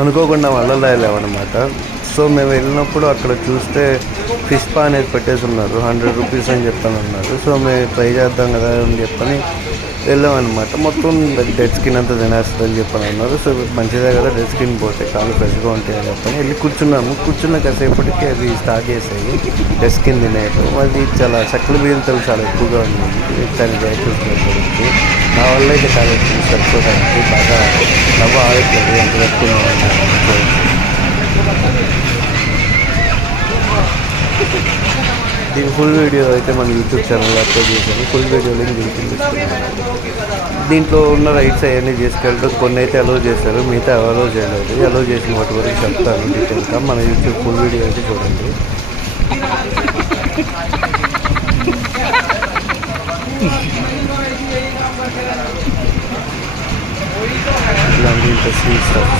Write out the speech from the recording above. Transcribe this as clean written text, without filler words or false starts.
అనుకోకుండా వలలు వెళ్ళామన్నమాట. సో మేము వెళ్ళినప్పుడు అక్కడ చూస్తే ఫిష్ పా అనేది పెట్టేసి ఉన్నారు, 100 రూపీస్ అని చెప్పని అన్నారు. సో మేము ట్రై చేద్దాం కదా అని చెప్పని వెళ్ళామన్నమాట. మొత్తం డెడ్ స్కిన్ అంతా తినేస్తుంది అని చెప్పని అన్నారు. సో మంచిదే కదా, డెడ్ స్కిన్ పోతే కాళ్ళు ఫ్రెష్గా ఉంటాయి అని చెప్పని వెళ్ళి కూర్చున్నాము. కూర్చున్న కాసేపటికి అది స్టార్ట్ చేసాయి డెడ్ స్కిన్ తినేయటం. అది చాలా చక్కల బియ్యంతలు చాలా ఎక్కువగా ఉంది దానికి చూసుకునేసరికి. నా వల్ల అయితే చాలా సరిపోవడానికి బాగా నవ్వు ఆడట్లేదు ఎంత పెట్టుకున్నాం. దీని ఫుల్ వీడియో అయితే మన యూట్యూబ్ ఛానల్లో అప్లోడ్ చేశాను. ఫుల్ వీడియో లింక్ దీనికి దీంట్లో ఉన్న రైట్స్ అవన్నీ చేసుకెళ్ళడం కొన్ని అయితే అలో చేశారు, మిగతా అలో చేయలేదు. అలో చేసిన వాటి వరకు చెప్తాను డీటెయిల్గా. మన యూట్యూబ్ ఫుల్ వీడియో అయితే చూడండి. ఇలాంటి ఇంట్రెస్టింగ్ స్టఫ్